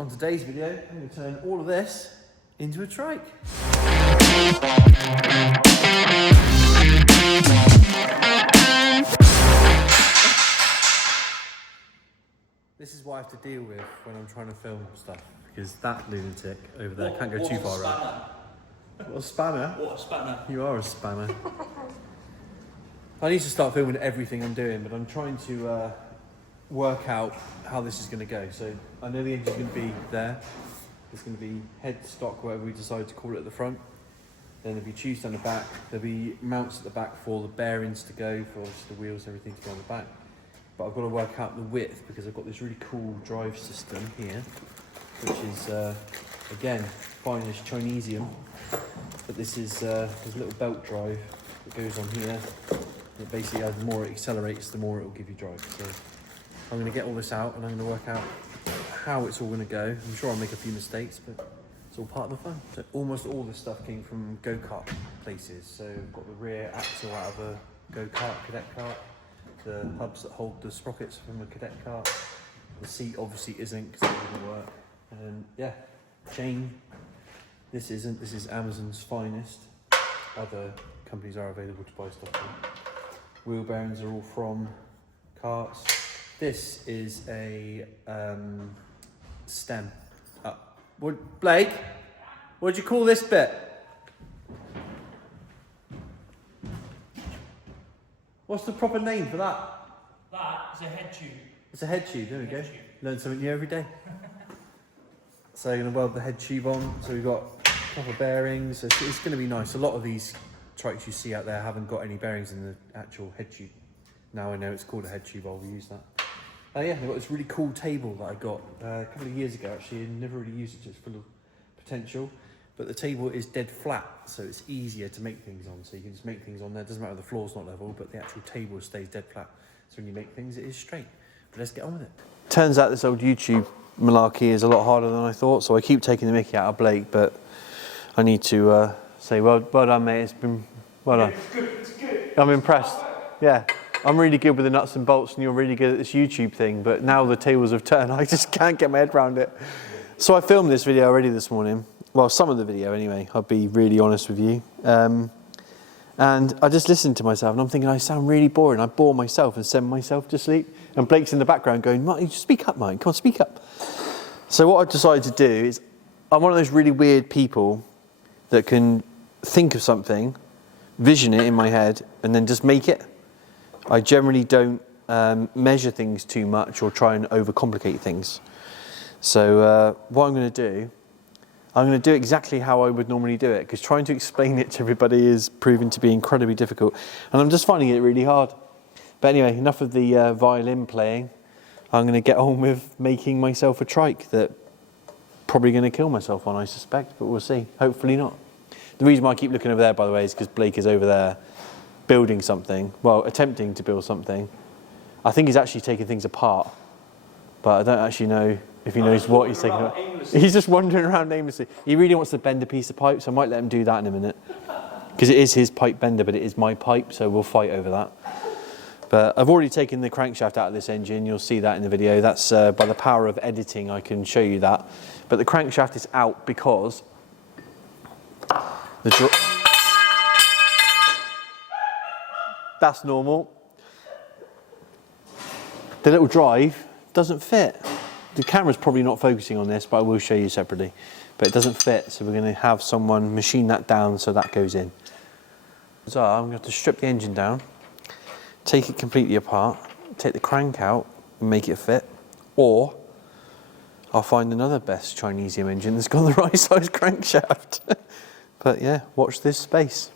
On today's video, I'm going to turn all of this into a trike. This is what I have to deal with when I'm trying to film stuff, because that lunatic over there can't go too far around. What a spanner? What a spanner. You are a spanner. I need to start filming everything I'm doing, but I'm trying to work out how this is going to go. So I know the engine's going to be there. There's going to be headstock, whatever we decide to call it, at the front. Then there'll be tubes down the back. There'll be mounts at the back for the bearings to go, for obviously the wheels, everything to go on the back. But I've got to work out the width, because I've got this really cool drive system here, which is, again, finest Chinesium. But this is this little belt drive that goes on here. It basically, the more it accelerates, the more it will give you drive. So I'm going to get all this out, and I'm going to work out how it's all going to go. I'm sure I'll make a few mistakes, but it's all part of the fun. So almost all this stuff came from go-kart places. So I've got the rear axle out of a go-kart, cadet kart. The hubs that hold the sprockets from a cadet kart. The seat obviously isn't, because it wouldn't work. And yeah, chain. This isn't. This is Amazon's finest. Other companies are available to buy stuff from. Wheel bearings are all from carts. This is a stem. Blake, what do you call this bit? What's the proper name for that? That is a head tube. It's a head tube, there we go. Learn something new every day. So I'm going to weld the head tube on. So we've got proper bearings. It's going to be nice. A lot of these trikes you see out there haven't got any bearings in the actual head tube. Now I know it's called a head tube, I'll use that. Yeah, they've got this really cool table that I got a couple of years ago actually, and never really used it, just full of potential. But the table is dead flat, so it's easier to make things on. So you can just make things on there. It doesn't matter if the floor's not level, but the actual table stays dead flat. So when you make things, it is straight. But let's get on with it. Turns out this old YouTube malarkey is a lot harder than I thought, so I keep taking the mickey out of Blake, but I need to say, well done, mate. It's been well done. It's good. I'm impressed. Yeah. I'm really good with the nuts and bolts, and you're really good at this YouTube thing, but now the tables have turned, I just can't get my head around it. So I filmed this video already this morning. Well, some of the video anyway, I'll be really honest with you. And I just listened to myself, and I'm thinking, I sound really boring. I bore myself and send myself to sleep. And Blake's in the background going, Martin, speak up, Martin, come on, speak up. So what I've decided to do is, I'm one of those really weird people that can think of something, vision it in my head, and then just make it. I generally don't measure things too much or try and overcomplicate things. So what I'm going to do exactly how I would normally do it, because trying to explain it to everybody is proving to be incredibly difficult. And I'm just finding it really hard. But anyway, enough of the violin playing. I'm going to get on with making myself a trike that probably going to kill myself on, I suspect, but we'll see. Hopefully not. The reason why I keep looking over there, by the way, is because Blake is over there building something, well, attempting to build something. I think he's actually taking things apart, but I don't actually know if he knows what he's taking apart. He's just wandering around aimlessly. He really wants to bend a piece of pipe, so I might let him do that in a minute. Because it is his pipe bender, but it is my pipe, so we'll fight over that. But I've already taken the crankshaft out of this engine. You'll see that in the video. That's by the power of editing, I can show you that. But the crankshaft is out because that's normal. The little drive doesn't fit. The camera's probably not focusing on this, but I will show you separately. But it doesn't fit, so we're going to have someone machine that down so that goes in. So I'm going to have to strip the engine down, take it completely apart, take the crank out and make it fit, or I'll find another best Chinesium engine that's got the right size crankshaft. But yeah, watch this space.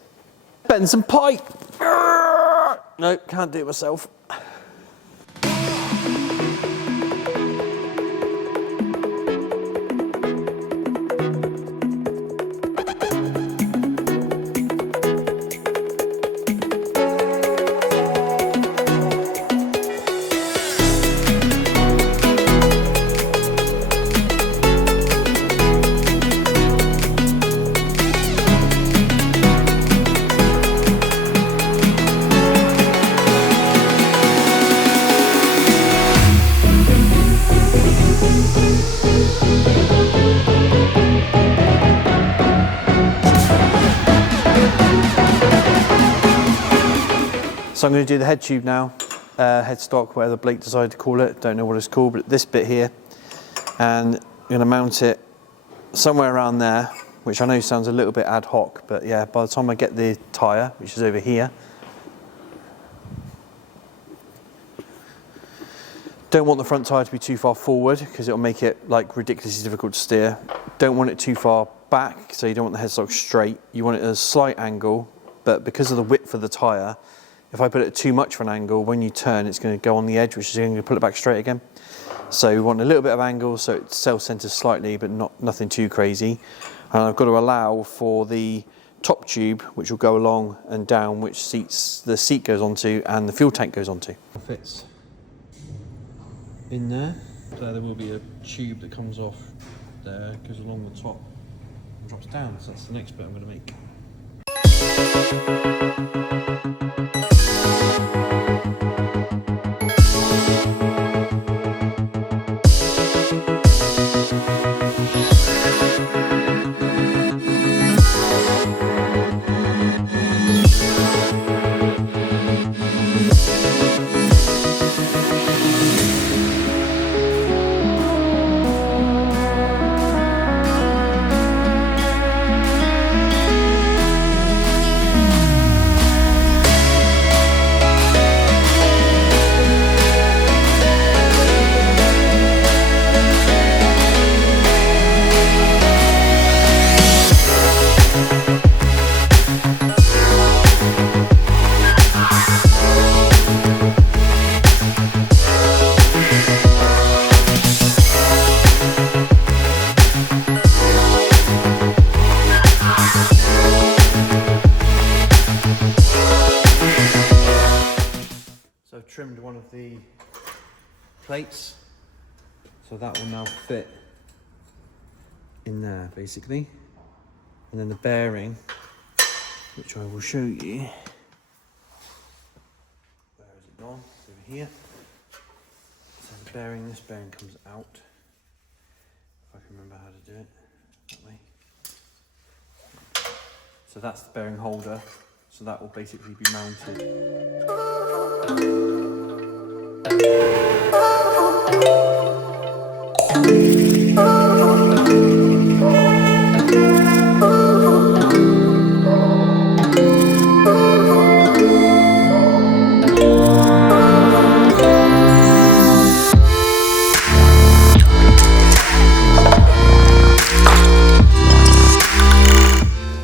Bend some pipe! No, can't do it myself. So I'm going to do the head tube now, headstock, whatever Blake decided to call it. Don't know what it's called, but this bit here. And I'm going to mount it somewhere around there, which I know sounds a little bit ad hoc, but yeah, by the time I get the tyre, which is over here, don't want the front tyre to be too far forward because it'll make it like ridiculously difficult to steer. Don't want it too far back, so you don't want the headstock straight. You want it at a slight angle, but because of the width of the tyre, if I put it at too much of an angle, when you turn, it's going to go on the edge, which is going to pull it back straight again. So we want a little bit of angle, so it self-centers slightly, but nothing too crazy. And I've got to allow for the top tube, which will go along and down, which the seat goes onto and the fuel tank goes onto. Fits in there. So there will be a tube that comes off there, goes along the top and drops down. So that's the next bit I'm going to make. Trimmed one of the plates, so that will now fit in there basically, and then the bearing, which I will show you. Where has it gone? It's over here. So the bearing, this bearing comes out, if I can remember how to do it that way. So that's the bearing holder, so that will basically be mounted.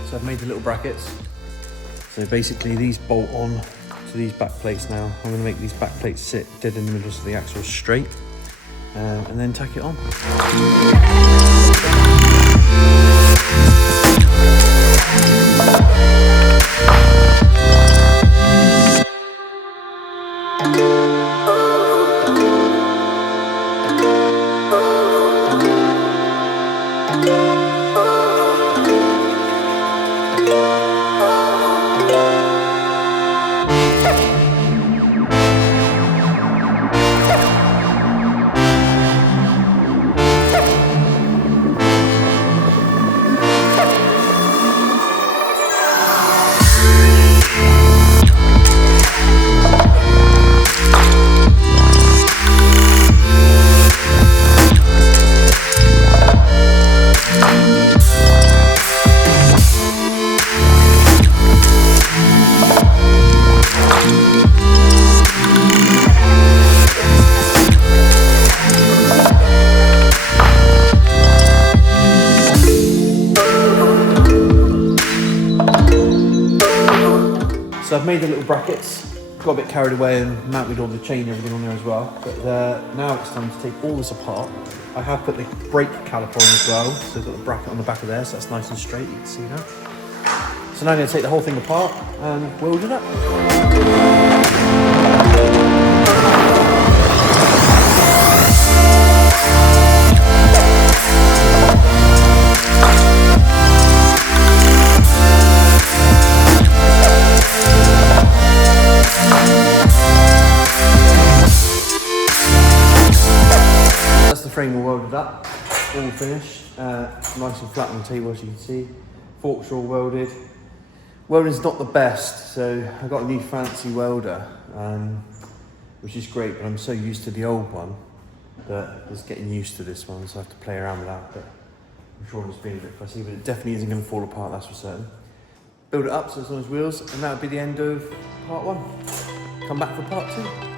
So I've made the little brackets. So basically these bolt on to these back plates now. I'm going to make these back plates sit dead in the middle so the axle is straight, and then tack it on. So I've made the little brackets, got a bit carried away and mounted all the chain and everything on there as well. But now it's time to take all this apart. I have put the brake caliper on as well, so I've got the bracket on the back of there, so that's nice and straight, you can see that. So now I'm going to take the whole thing apart and weld it up. Frame all welded up, all finished, nice and flat on the table as you can see. Forks are all welded. Welding's not the best, so I got a new fancy welder, which is great, but I'm so used to the old one that just getting used to this one, so I have to play around with that. But I'm sure I'm just being a bit fussy, but it definitely isn't going to fall apart, that's for certain. Build it up so it's on its wheels, and that'll be the end of part 1. Come back for part 2.